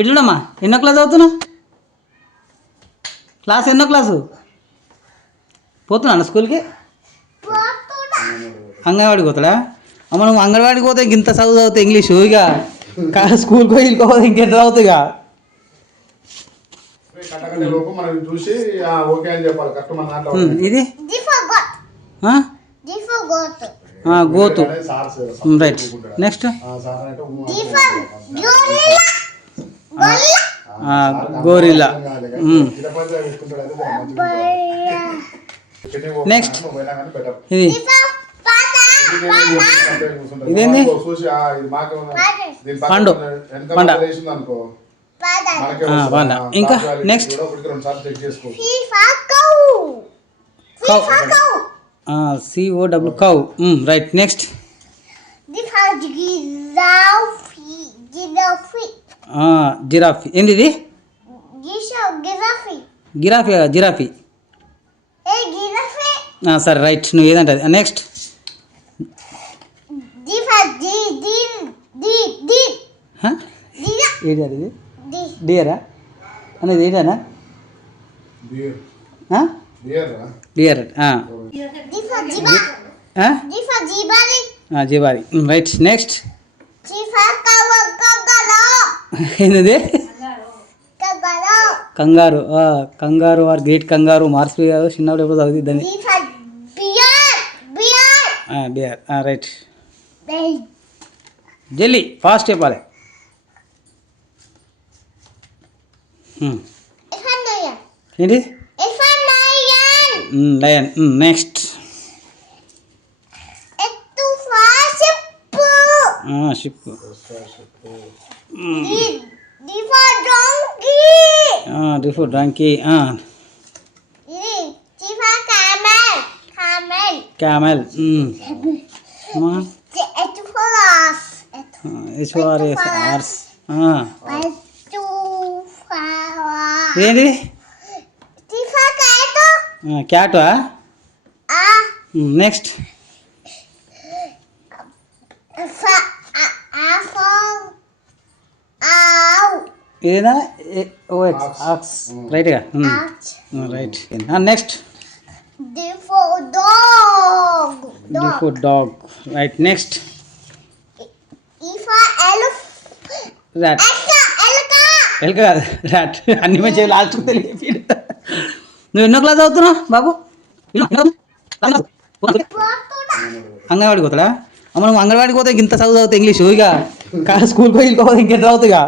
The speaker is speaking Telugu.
ఇట్లుడమ్మా ఎన్నో క్లాస్ చదువుతున్నావు? క్లాస్ ఎన్నో క్లాసు? పోతున్నాను స్కూల్కి. అంగన్వాడికి పోతాడా? అమ్మ నువ్వు అంగన్వాడికి పోతే ఇంత చదువు చదువుతావు ఇంగ్లీషు ఇక స్కూల్కి పోయి వెళ్ళిపోతే ఇంకెంత చదువుతావు ఇక. ఇది go to right. Next gorilla. Next ఇది ఇదేంది? పండు పండ పండ. ఇంకా next COW cow right. Next giraffe. ఏంది ఇది? గిరాఫీ జిరాఫీ. సరే రైట్, నువ్వు ఏదంటే అది. నెక్స్ట్ ఏది అది? డియరా అనేది ఏదైనా? Dear జీబారి right. నెక్స్ట్ ఏంది? కంగారు. కంగారు ఆర్ గ్రేట్ కంగారు. మార్చి కాదు చిన్నప్పుడు ఎప్పుడు చదివి దాన్ని. Beer right. జల్లి ఫాస్ట్ చెప్పాలి. ఏంటి? లయన్. Next ship. డిఫో డాంకీ. క్యామెల్. HORS. ఏంటి? క్యాటా? నెక్స్ట్ ఇదేనా? ఆక్స్ రైట్గా రైట్. నెక్స్ట్ డిఫో డాగ్ రైట్. Next rat. ఎలుక కాదు ర్యాట్. అన్ని మంచిగా లాస్ట్ తెలియదు. నువ్వు ఎన్నో క్లాస్ చదువుతున్నావు బాబు? అంగన్వాడికి పోతాడా? అమ్మ నువ్వు అంగన్వాడికి పోతే ఇంత చదువు చదువుతావు ఇంగ్లీషు ఇక స్కూల్కి పోయి వెళ్ళిపోతే ఇంకెంత చదువుతావు ఇక.